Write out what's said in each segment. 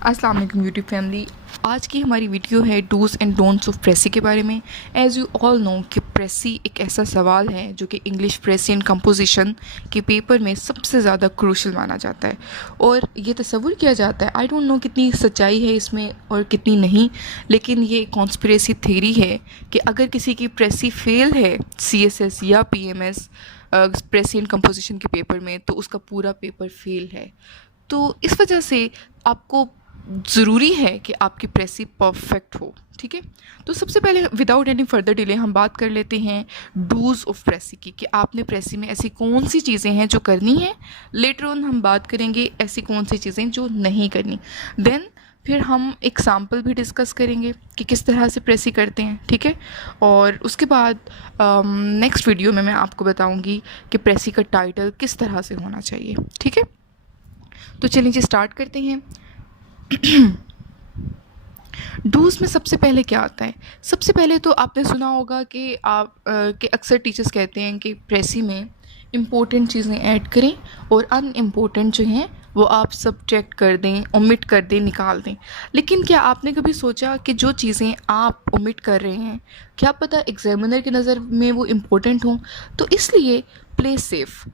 अस्सलाम वालेकुम YouTube family. आज की हमारी वीडियो है डूज़ एंड डोंट्स ऑफ प्रेसी के बारे में। एज़ यू ऑल नो कि प्रेसी एक ऐसा सवाल है जो कि इंग्लिश प्रेसी एंड कंपोजिशन के पेपर में सबसे ज़्यादा क्रूशल माना जाता है और ये तसव्वुर किया जाता है, आई डोंट नो कितनी सच्चाई है इसमें और कितनी नहीं, लेकिन ये कॉन्स्पिरेसी थ्योरी है कि अगर किसी की प्रेसी फेल है CSS या PMS प्रेसी एंड कंपोजिशन के पेपर में तो उसका पूरा पेपर फेल है। तो इस वजह से आपको ज़रूरी है कि आपकी प्रेसी परफेक्ट हो। ठीक है, तो सबसे पहले विदाउट एनी फर्दर डिले हम बात कर लेते हैं डूज़ ऑफ प्रेसी की कि आपने प्रेसी में ऐसी कौन सी चीज़ें हैं जो करनी है। लेटर ऑन हम बात करेंगे ऐसी कौन सी चीज़ें जो नहीं करनी। देन फिर हम एग्जाम्पल भी डिस्कस करेंगे कि किस तरह से प्रेसी करते हैं। ठीक है, और उसके बाद नेक्स्ट वीडियो में मैं आपको बताऊंगी कि प्रेसी का टाइटल किस तरह से होना चाहिए। ठीक है, तो चलिए जी स्टार्ट करते हैं। डूज़ में सबसे पहले क्या आता है? सबसे पहले तो आपने सुना होगा कि अक्सर टीचर्स कहते हैं कि प्रेसी में इम्पोर्टेंट चीज़ें ऐड करें और अनइम्पोर्टेंट जो हैं वो आप सब्ट्रैक्ट कर दें, ओमिट कर दें, निकाल दें। लेकिन क्या आपने कभी सोचा कि जो चीज़ें आप ओमिट कर रहे हैं क्या पता एग्जामिनर की नज़र में वो इम्पोर्टेंट हों? तो इसलिए प्ले सेफ़।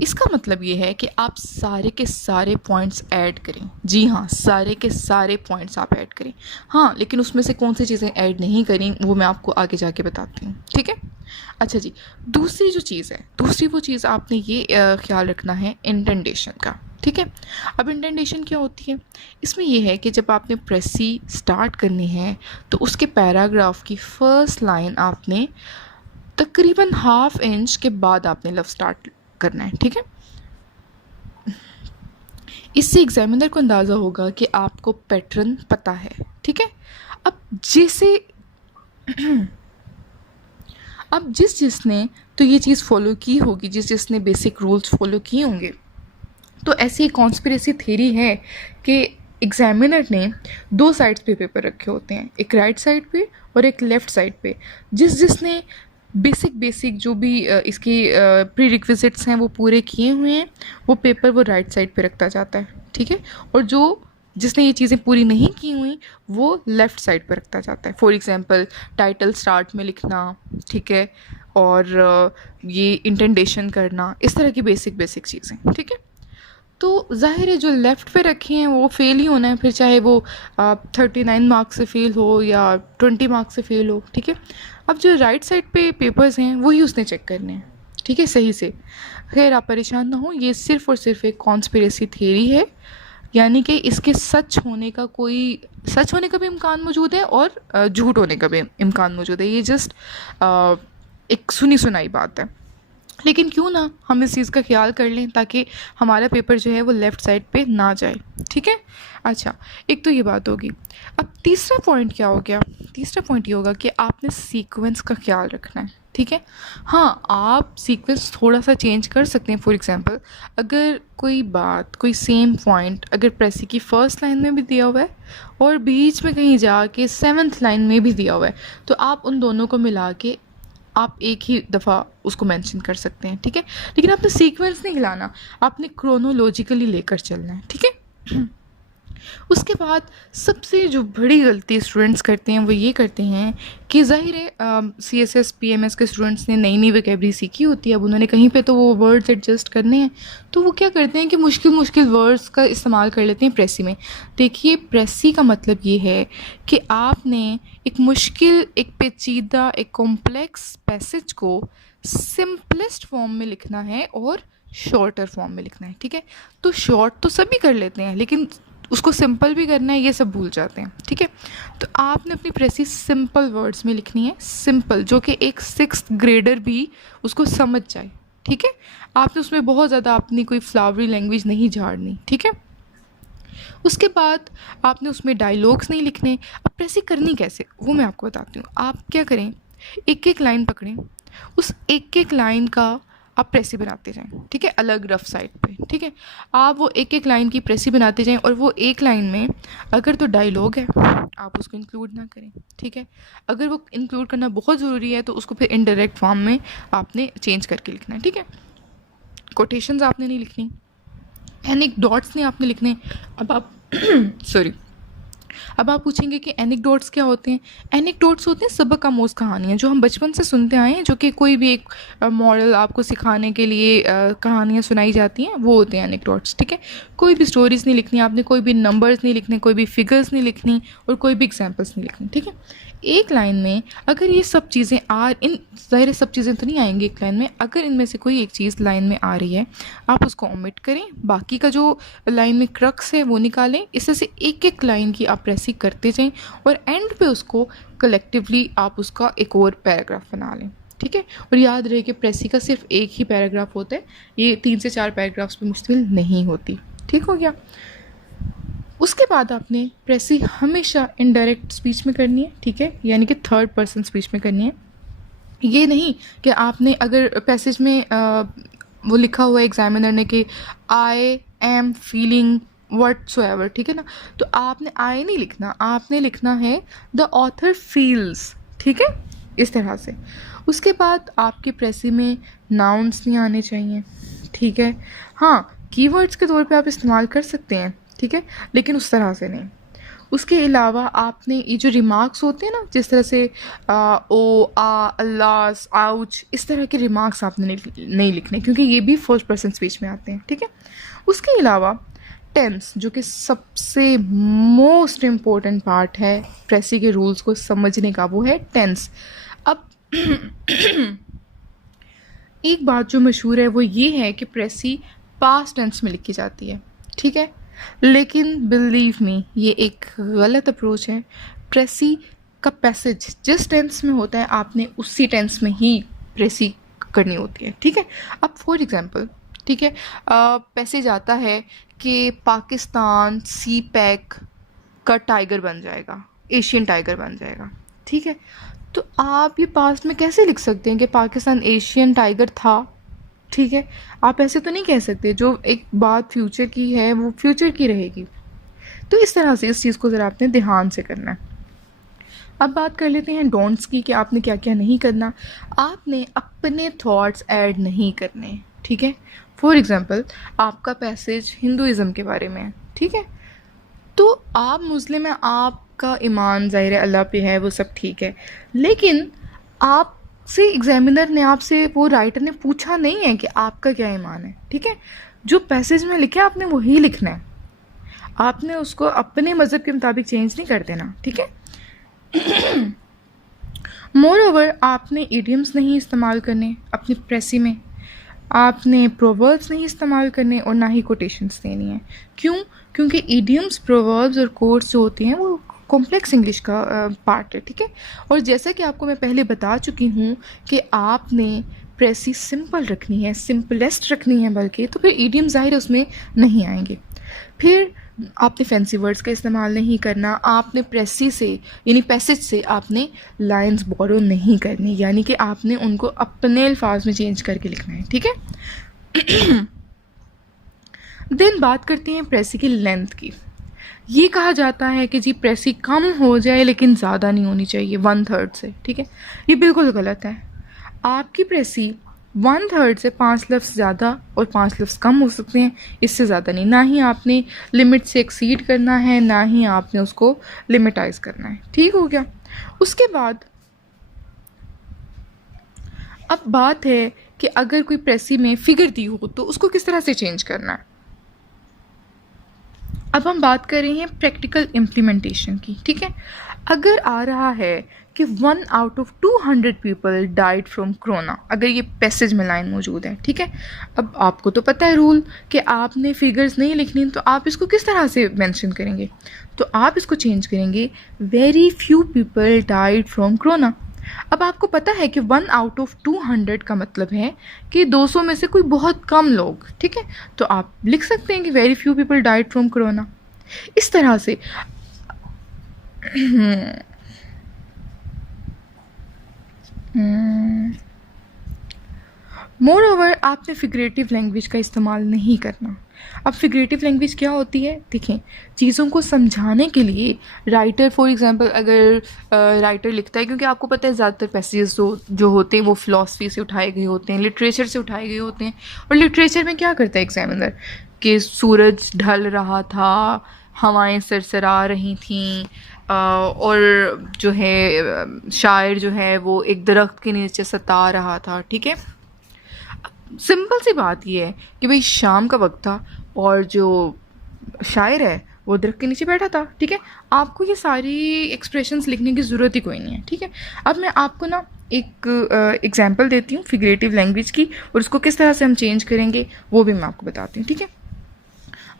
इसका मतलब ये है कि आप सारे के सारे पॉइंट्स ऐड करें। जी हाँ, सारे के सारे पॉइंट्स आप ऐड करें। हाँ, लेकिन उसमें से कौन सी चीज़ें ऐड नहीं करें वो मैं आपको आगे जाके बताती हूँ। ठीक है, अच्छा जी, दूसरी जो चीज़ है, दूसरी वो चीज़ आपने ये ख्याल रखना है इंडेंटेशन का। ठीक है, अब इंडेंटेशन क्या होती है? इसमें यह है कि जब आपने प्रेसी स्टार्ट करनी है तो उसके पैराग्राफ की फ़र्स्ट लाइन आपने तकरीबन ½ इंच के बाद आपने लव स्टार्ट करना है। ठीक है, इससे एग्जामिनर को अंदाज़ा होगा कि आपको पैटर्न पता है। ठीक है, अब जिसने तो ये चीज़ फॉलो की होगी, जिसने बेसिक रूल्स फॉलो किए होंगे, तो ऐसी एक कॉन्स्पिरेसी थ्योरी है कि एग्जामिनर ने 2 साइड्स पे पेपर रखे होते हैं, एक राइट साइड पे और एक लेफ़्ट साइड पे। जिसने बेसिक जो भी इसकी प्री रिक्विजिट्स हैं वो पूरे किए हुए हैं, वो पेपर वो राइट साइड पे रखता जाता है। ठीक है, और जिसने ये चीज़ें पूरी नहीं की हुई वो लेफ़्ट साइड पे रखता जाता है। फॉर एग्जांपल टाइटल स्टार्ट में लिखना, ठीक है, और ये इंटेंडेशन करना, इस तरह की बेसिक चीज़ें। ठीक है, तो ज़ाहिर है जो लेफ़्ट पे रखे हैं वो फ़ेल ही होना है, फिर चाहे वो 39 मार्क्स से फ़ेल हो या 20 मार्क्स से फ़ेल हो। ठीक है, अब जो राइट साइड पे पेपर्स हैं वही उसने चेक करने हैं। ठीक है, सही से। खैर आप परेशान ना हो, ये सिर्फ़ और सिर्फ एक कॉन्स्पिरेसी थ्योरी है, यानी कि इसके सच होने का भी इम्कान मौजूद है और झूठ होने का भी इम्कान मौजूद है। ये जस्ट एक सुनी सुनाई बात है, लेकिन क्यों ना हम इस चीज़ का ख्याल कर लें ताकि हमारा पेपर जो है वो लेफ़्ट साइड पे ना जाए। ठीक है, अच्छा, एक तो ये बात होगी। अब तीसरा पॉइंट क्या हो गया? तीसरा पॉइंट ये होगा कि आपने सीक्वेंस का ख्याल रखना है। ठीक है, हाँ, आप सीक्वेंस थोड़ा सा चेंज कर सकते हैं। फॉर एग्जांपल अगर कोई सेम पॉइंट अगर प्रेसी की फ़र्स्ट लाइन में भी दिया हुआ है और बीच में कहीं जाके 7th लाइन में भी दिया हुआ है, तो आप उन दोनों को मिला के आप एक ही दफ़ा उसको मेंशन कर सकते हैं। ठीक है, लेकिन आपने सीक्वेंस नहीं हिलाना, आपने क्रोनोलॉजिकली लेकर चलना है। ठीक है, उसके बाद सबसे जो बड़ी गलती स्टूडेंट्स करते हैं वो ये करते हैं कि ज़ाहिर है CSS PMS के स्टूडेंट्स ने नई वोकैबुलरी सीखी होती है, अब उन्होंने कहीं पे तो वो वर्ड्स एडजस्ट करने हैं, तो वो क्या करते हैं कि मुश्किल वर्ड्स का इस्तेमाल कर लेते हैं प्रेसी में। देखिए, प्रेसी का मतलब ये है कि आपने एक मुश्किल, एक पेचीदा, एक कॉम्प्लेक्स पैसेज को सिंपलेस्ट फॉर्म में लिखना है और शॉर्टर फॉर्म में लिखना है। ठीक है, तो शॉर्ट तो सभी कर लेते हैं लेकिन उसको सिंपल भी करना है, ये सब भूल जाते हैं। ठीक है, तो आपने अपनी प्रेसी सिंपल वर्ड्स में लिखनी है, सिंपल, जो कि एक 6th ग्रेडर भी उसको समझ जाए। ठीक है, आपने उसमें बहुत ज़्यादा अपनी कोई फ्लावरी लैंग्वेज नहीं झाड़नी। ठीक है, उसके बाद आपने उसमें डायलॉग्स नहीं लिखने। अब प्रेसी करनी कैसे वो मैं आपको बताती हूँ। आप क्या करें, एक लाइन पकड़ें, उस एक लाइन का आप प्रेसी बनाते जाएं। ठीक है, अलग रफ साइड पे। ठीक है, आप वो एक लाइन की प्रेसी बनाते जाएं और वो एक लाइन में अगर तो डायलॉग है आप उसको इंक्लूड ना करें। ठीक है, अगर वो इंक्लूड करना बहुत ज़रूरी है तो उसको फिर इनडायरेक्ट फॉर्म में आपने चेंज करके लिखना है। ठीक है, कोटेशंस आपने नहीं लिखनी, एंड एक डॉट्स नहीं आपने लिखने। अब आप सॉरी अब आप पूछेंगे कि एनेक्डोट्स क्या होते हैं। एनेक्डोट्स होते हैं सबक आमोज़ कहानियाँ जो हम बचपन से सुनते आए हैं, जो कि कोई भी एक मॉरल आपको सिखाने के लिए कहानियाँ सुनाई जाती हैं, वो होते हैं एनेक्डोट्स। ठीक है, कोई भी स्टोरीज़ नहीं लिखनी आपने, कोई भी नंबर्स नहीं लिखने, कोई भी फिगर्स नहीं लिखनी और कोई भी एग्जाम्पल्स नहीं लिखनी। ठीक है, एक लाइन में अगर ये सब चीज़ें इन ज़ाहिर सब चीज़ें तो नहीं आएंगी एक लाइन में, अगर इनमें से कोई एक चीज़ लाइन में आ रही है आप उसको ओमिट करें, बाकी का जो लाइन में क्रक्स है वो निकालें। इस तरह से एक एक लाइन की आप प्रेसी करते जाएं और एंड पे उसको कलेक्टिवली आप उसका एक और पैराग्राफ बना लें। ठीक है, और याद रहे कि प्रेसी का सिर्फ एक ही पैराग्राफ होता है, ये 3 से 4 पैराग्राफ्स पे मुश्तमिल नहीं होती। ठीक हो गया। उसके बाद आपने प्रेसी हमेशा इनडायरेक्ट स्पीच में करनी है। ठीक है, यानी कि थर्ड पर्सन स्पीच में करनी है। ये नहीं कि आपने अगर पैसेज में वो लिखा हुआ है एग्जामिनर ने कि आई एम फीलिंग व्हाटसोएवर, ठीक है ना, तो आपने आई नहीं लिखना, आपने लिखना है द ऑथर फील्स। ठीक है, इस तरह से। उसके बाद आपके प्रेसी में नाउन्स नहीं आने चाहिए। ठीक है, हाँ कीवर्ड्स के तौर पे आप इस्तेमाल कर सकते हैं, ठीक है, लेकिन उस तरह से नहीं। उसके अलावा आपने ये जो रिमार्क्स होते हैं ना, जिस तरह से ओ आ अल्लाह आउच, इस तरह के रिमार्क्स आपने नहीं लिखने, क्योंकि ये भी फर्स्ट पर्सन स्पीच में आते हैं। ठीक है, उसके अलावा टेंस, जो कि सबसे मोस्ट इम्पोर्टेंट पार्ट है प्रेसी के रूल्स को समझने का, वो है टेंस। अब एक बात जो मशहूर है वो ये है कि प्रेसी पास्ट टेंस में लिखी जाती है। ठीक है, लेकिन बिलीव मी ये एक गलत अप्रोच है। प्रेसी का पैसेज जिस टेंस में होता है आपने उसी टेंस में ही प्रेसी करनी होती है। ठीक है, अब फॉर एग्जांपल, ठीक है, पैसेज आता है कि पाकिस्तान सी पैक का टाइगर बन जाएगा, एशियन टाइगर बन जाएगा। ठीक है, तो आप ये पास्ट में कैसे लिख सकते हैं कि पाकिस्तान एशियन टाइगर था। ठीक है, आप ऐसे तो नहीं कह सकते, जो एक बात फ्यूचर की है वो फ्यूचर की रहेगी। तो इस तरह से इस चीज़ को ज़रा आपने ध्यान से करना है। अब बात कर लेते हैं डोंट्स की कि आपने क्या क्या नहीं करना। आपने अपने थॉट्स ऐड नहीं करने। ठीक है, फॉर एग्जांपल आपका पैसेज हिंदुज़म के बारे में है। ठीक है, तो आप मुस्लिम हैं, आपका ईमान ज़ाहिर अल्लाह पे है, वो सब ठीक है, लेकिन आप से एग्जामिनर ने आपसे, वो राइटर ने पूछा नहीं है कि आपका क्या ईमान है। ठीक है, जो पैसेज में लिखा है आपने वही लिखना है, आपने उसको अपने मज़हब के मुताबिक चेंज नहीं कर देना। ठीक है, मोर ओवर आपने इडियम्स नहीं इस्तेमाल करने अपनी प्रेसी में, आपने प्रोवर्ब्स नहीं इस्तेमाल करने और ना ही कोटेशंस देनी है। क्यों? क्योंकि इडियम्स, प्रोवर्ब्स और कोट्स जो होते हैं वो कॉम्प्लेक्स इंग्लिश का पार्ट है। ठीक है, और जैसा कि आपको मैं पहले बता चुकी हूँ कि आपने प्रेसी सिंपल रखनी है, सिंपलेस्ट रखनी है बल्कि, तो फिर ईडियम ज़ाहिर उसमें नहीं आएंगे। फिर आपने फैंसी वर्ड्स का इस्तेमाल नहीं करना, आपने प्रेसी से यानी पैसेज से आपने लाइंस बोरो नहीं करनी, यानी कि आपने उनको अपने अल्फाज में चेंज करके लिखना है। ठीक है, देन बात करते हैं प्रेसी की लेंथ की। ये कहा जाता है कि जी प्रेसी कम हो जाए लेकिन ज़्यादा नहीं होनी चाहिए 1/3 से। ठीक है, ये बिल्कुल गलत है। आपकी प्रेसी 1/3 से 5 लफ्ज़ ज़्यादा और 5 लफ्ज़ कम हो सकते हैं, इससे ज़्यादा नहीं। ना ही आपने लिमिट से एक्सीड करना है, ना ही आपने उसको लिमिटाइज करना है। ठीक हो गया। उसके बाद अब बात है कि अगर कोई प्रेसी में फिगर दी हो तो उसको किस तरह से चेंज करना है। अब हम बात कर रहे हैं प्रैक्टिकल इम्प्लीमेंटेशन की। ठीक है, अगर आ रहा है कि 1 out of 200 people died from corona, अगर ये पैसेज में लाइन मौजूद है। ठीक है, अब आपको तो पता है रूल कि आपने फिगर्स नहीं लिखनी, तो आप इसको किस तरह से मेंशन करेंगे, तो आप इसको चेंज करेंगे very few people died from corona. अब आपको पता है कि 1 out of 200 का मतलब है कि 200 में से कोई बहुत कम लोग। ठीक है, तो आप लिख सकते हैं कि very few people died from corona, इस तरह से। मोर ओवर आपने फिगरेटिव लैंग्वेज का इस्तेमाल नहीं करना। अब फिगरेटिव लैंग्वेज क्या होती है, देखें, चीज़ों को समझाने के लिए राइटर, फॉर एग्जांपल अगर राइटर लिखता है, क्योंकि आपको पता है ज़्यादातर पैसेजेस जो होते हैं वो फ़िलासफ़ी से उठाए गए होते हैं, लिटरेचर से उठाए गए होते हैं। और लिटरेचर में क्या करता है एग्जामिनर कि सूरज ढल रहा था, हवाएं सरसरा रही थीं, और जो है शायर जो है वो एक दरख्त के नीचे सता रहा था। ठीक है, सिंपल सी बात ये है कि भाई शाम का वक्त था और जो शायर है वो दरख्त के नीचे बैठा था। ठीक है, आपको ये सारी एक्सप्रेशंस लिखने की ज़रूरत ही कोई नहीं है। ठीक है, अब मैं आपको ना एक एग्जांपल देती हूँ फिगरेटिव लैंग्वेज की, और उसको किस तरह से हम चेंज करेंगे वो भी मैं आपको बताती हूँ। ठीक है,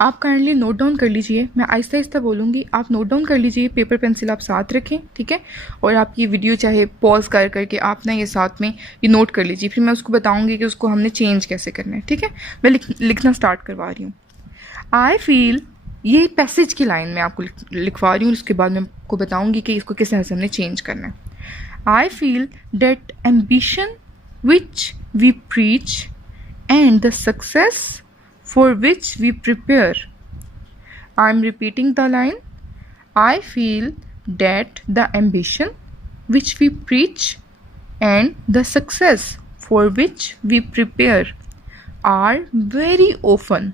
आप काइंडली नोट डाउन कर लीजिए, मैं आहिस्ता आहिस्ता बोलूँगी, आप नोट डाउन कर लीजिए, पेपर पेंसिल आप साथ रखें। ठीक है, और आप ये वीडियो चाहे पॉज कर करके आप ना ये साथ में ये नोट कर लीजिए, फिर मैं उसको बताऊँगी कि उसको हमने चेंज कैसे करना है। ठीक है, मैं लिखना स्टार्ट करवा रही हूँ। आई फील, ये पैसेज की लाइन मैं आपको लिखवा रही हूँ, उसके बाद मैं आपको बताऊँगी कि इसको किस तरह से हमने चेंज करना है। I feel that ambition which we preach and the success for which we prepare. I'm repeating the line. I feel that the ambition which we preach and the success for which we prepare are very often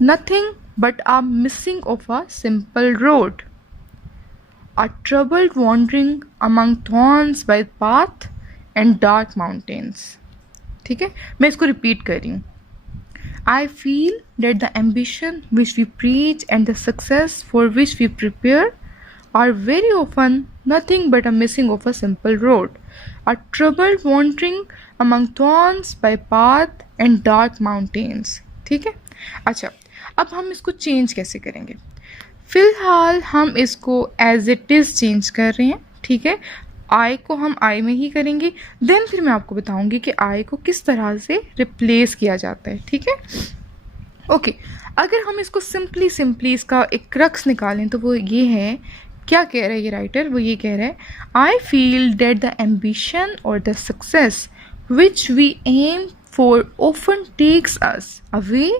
nothing but a missing of a simple road, a troubled wandering among thorns by path and dark mountains. ठीक है, मैं इसको repeat कर रही हूँ। I feel that the ambition which we preach and the success for which we prepare are very often nothing but a missing of a simple road, a troubled wandering among thorns by path and dark mountains. ठीक है, अच्छा अब हम इसको change कैसे करेंगे? फिलहाल हम इसको एज इट इज़ चेंज कर रहे हैं। ठीक है, आई को हम आई में ही करेंगे, देन फिर मैं आपको बताऊंगी कि आई को किस तरह से रिप्लेस किया जाता है। ठीक है, ओके, अगर हम इसको सिंपली इसका एक क्रक्स निकालें तो वो ये है, क्या कह रहा है ये राइटर? वो ये कह रहा है, I feel that the ambition और the success which we aim for often takes us away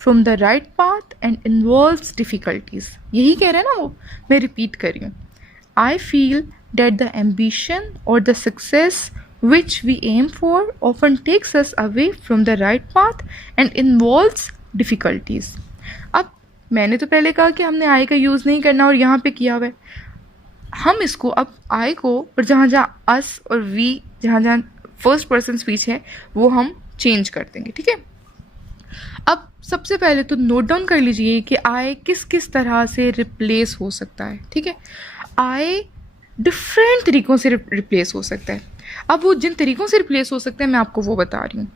from the right path and involves difficulties. यही कह रहा है ना वो, मैं रिपीट कर रही हूँ। I feel that the ambition or the success which we aim for often takes us away from the right path and involves difficulties. अब मैंने तो पहले कहा कि हमने I का यूज़ नहीं करना और यहाँ पे किया हुआ है। हम इसको अब I को और जहाँ जहाँ us और we जहाँ जहाँ फर्स्ट पर्सन स्पीच है वो हम चेंज कर देंगे। ठीक है, अब सबसे पहले तो नोट डाउन कर लीजिए कि I किस किस तरह से रिप्लेस हो सकता है। ठीक है, I डिफरेंट तरीक़ों से रिप्लेस हो सकता है। अब वो जिन तरीक़ों से रिप्लेस हो सकता है मैं आपको वो बता रही हूँ।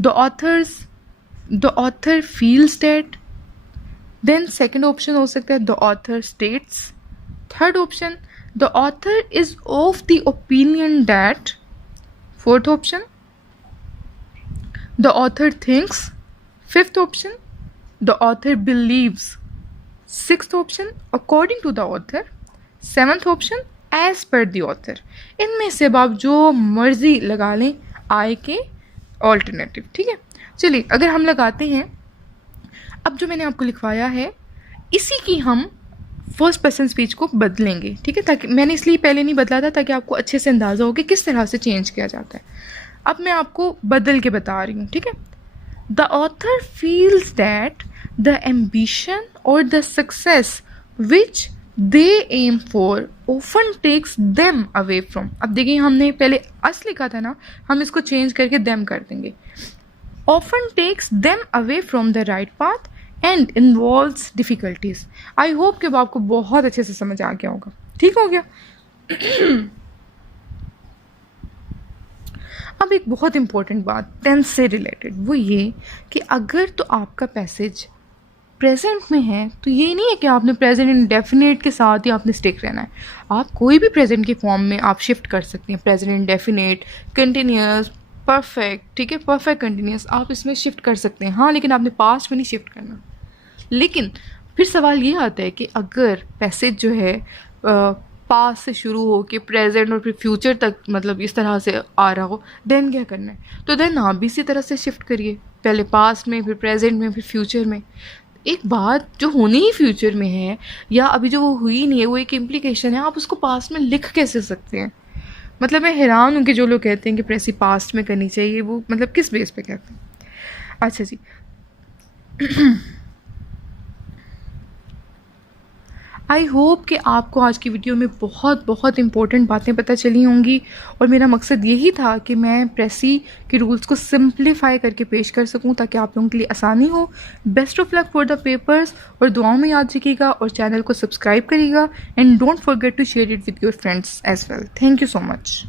The author feels that, then second option हो सकता है the author states, third option the author is of the opinion that, fourth option the author thinks, fifth option the author believes, sixth option according to the author, seventh option as per the author. इनमें से आप जो मर्जी लगा लें आई के alternative. ठीक है, चलिए अगर हम लगाते हैं, अब जो मैंने आपको लिखवाया है इसी की हम फर्स्ट पर्सन स्पीच को बदलेंगे। ठीक है, ताकि मैंने इसलिए पहले नहीं बदला था ताकि आपको अच्छे से अंदाज़ा हो कि किस तरह से चेंज किया जाता है। अब मैं आपको बदल के बता रही हूँ। ठीक है, the author feels that the ambition और the success which they aim for often takes them away from। अब देखिए हमने पहले अस लिखा था ना, हम इसको चेंज करके them कर देंगे। often takes them away from the right path and involves difficulties। I hope कि वो आपको बहुत अच्छे से समझ आ गया होगा। ठीक हो गया। अब एक बहुत इंपॉर्टेंट बात टेंस से रिलेटेड, वो ये कि अगर तो आपका पैसेज प्रेजेंट में है तो ये नहीं है कि आपने प्रेजेंट इंडेफिनेट के साथ ही आपने स्टिक रहना है। आप कोई भी प्रेजेंट के फॉर्म में आप शिफ्ट कर सकते हैं, प्रेजेंट इंडेफिनेट, कंटिन्यूस, परफेक्ट। ठीक है, परफेक्ट कंटिन्यूस आप इसमें शिफ्ट कर सकते हैं। हाँ, लेकिन आपने पास्ट में नहीं शिफ्ट करना। लेकिन फिर सवाल ये आता है कि अगर पैसेज जो है पास्ट से शुरू हो के प्रेजेंट और फिर फ्यूचर तक मतलब इस तरह से आ रहा हो, देन क्या करना है? तो देन आप भी इसी तरह से शिफ्ट करिए, पहले पास्ट में, फिर प्रेजेंट में, फिर फ्यूचर में। एक बात जो होनी ही फ्यूचर में है या अभी जो वो हुई नहीं है, वो एक इम्प्लीकेशन है, आप उसको पास्ट में लिख कैसे सकते हैं? मतलब मैं हैरान हूँ कि जो लोग कहते हैं कि प्रेसी पास्ट में करनी चाहिए, वो मतलब किस बेस पे कहते हैं? अच्छा जी। आई होप कि आपको आज की वीडियो में बहुत बहुत इंपॉर्टेंट बातें पता चली होंगी और मेरा मकसद यही था कि मैं प्रेसी के रूल्स को सिंप्लीफाई करके पेश कर सकूं ताकि आप लोगों के लिए आसानी हो। Best of luck for the papers और दुआओं में याद रखिएगा और चैनल को सब्सक्राइब करिएगा and don't forget to share it with your friends as well. Thank you so much.